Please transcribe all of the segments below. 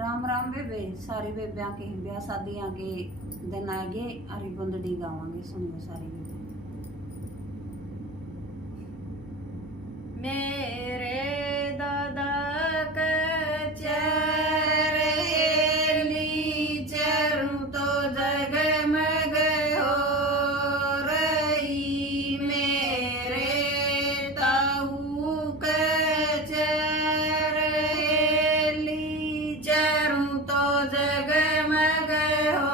राम राम बेबे सारी बेबियां के ब्याह शादियां के दिन आगे अरी बुंदड़ी गावांगे सुनियो सारी बेबे। मेरे दादा के चरेली चरू तो जगमग हो रही। मेरे ताऊ के चरेली चरू तो जगमग हो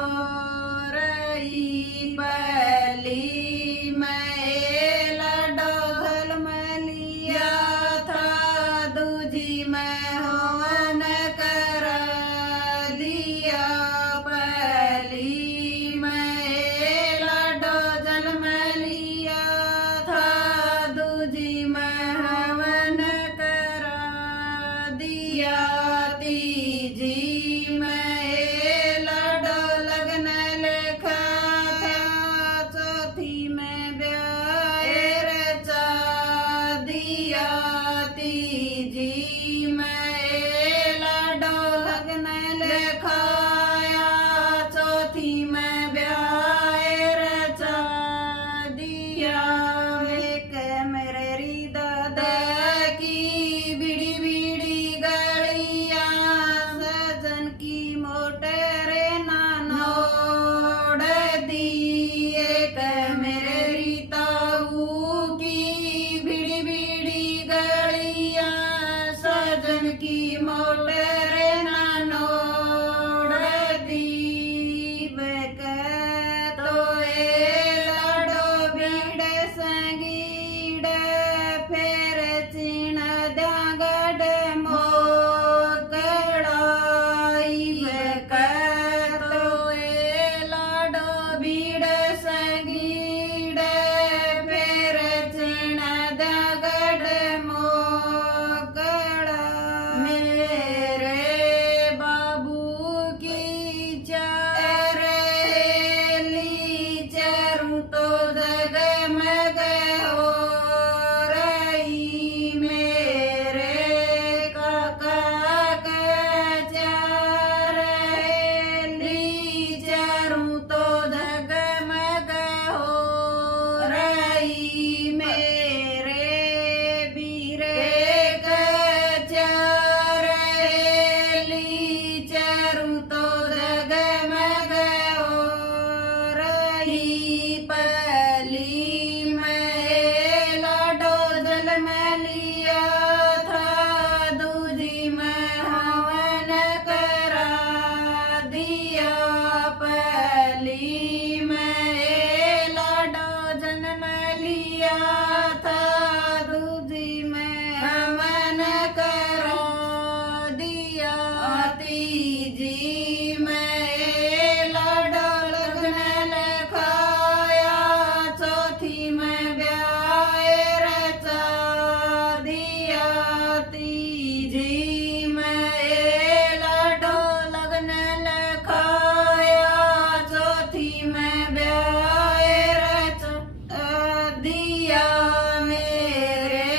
रही। पली मैं लडो धल मलिया था दूजी मैं हवन करा दिया। पली मैं लडो जल मलिया था दूजी मैं हवन करा दिया। तीजी मैं लडो लगन लिखा था चौथी में ब्याह रचा दिया। तीजी मैं लडो लगन लिखाया चौथी में ब्याह रचा दिया। एक मेरे री दादा की बीड़ी बीड़ी गलियां सजन की मोटर नानोड़ दी। एक मेरे री ताऊ की बीड़ी बीड़ी गलियां सजन की मोटर नानोड़ दी। बेक तो लडो बीड़ संगीड़ फेर चिण द्यागड मोकड़ाई। बेक तो लडो बीड़ संगीड़ फेर चिण द्यागड मोकड़ा। मेरे बाबू की चरेली चरू तो जगमग हो रही। मेरे काका के चरेली चरू तो जगमग हो रही। मेरे बीरे के चरेली चरू तो जगमग हो रही। पली मैं लडो जल मलिया था दूजी मैं हवन करा दिया। पली मैं लडो जल मलिया था दूजी मैं हवन करा दिया। तीजी मैं लडो लगन लिखाया चौथी मैं ब्याह रचा दिया। तीजी मैं लडो लगन लिखाया चौथी मैं ब्याह रचा दिया। मेरे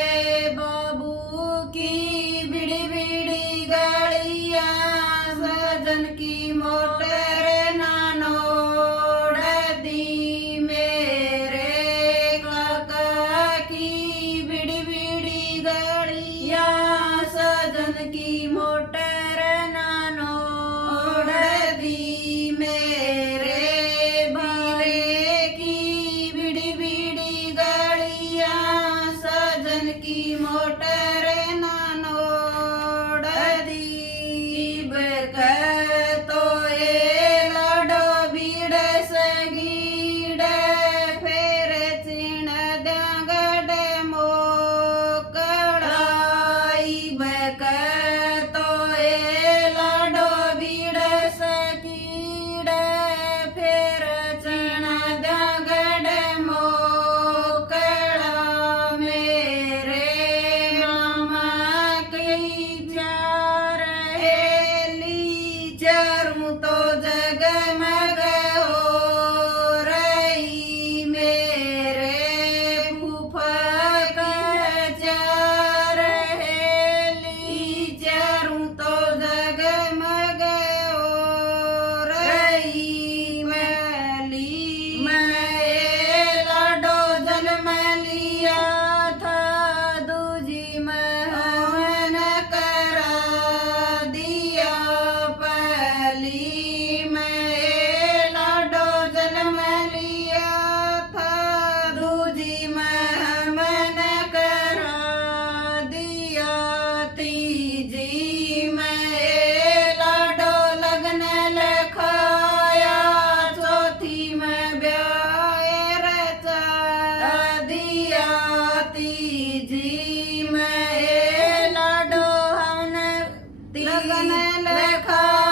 बाबू की बीड़ी बीड़ी गलियां सजन की मोटर नानोड़ दी। मेरे काका की बीड़ी बीड़ी गलियां सजन की मोटर नानोड़ दी। मेरे भारे की बीड़ी बीड़ी गलियां सजन की मोटर नानोड़ दी। बेक तो लखाए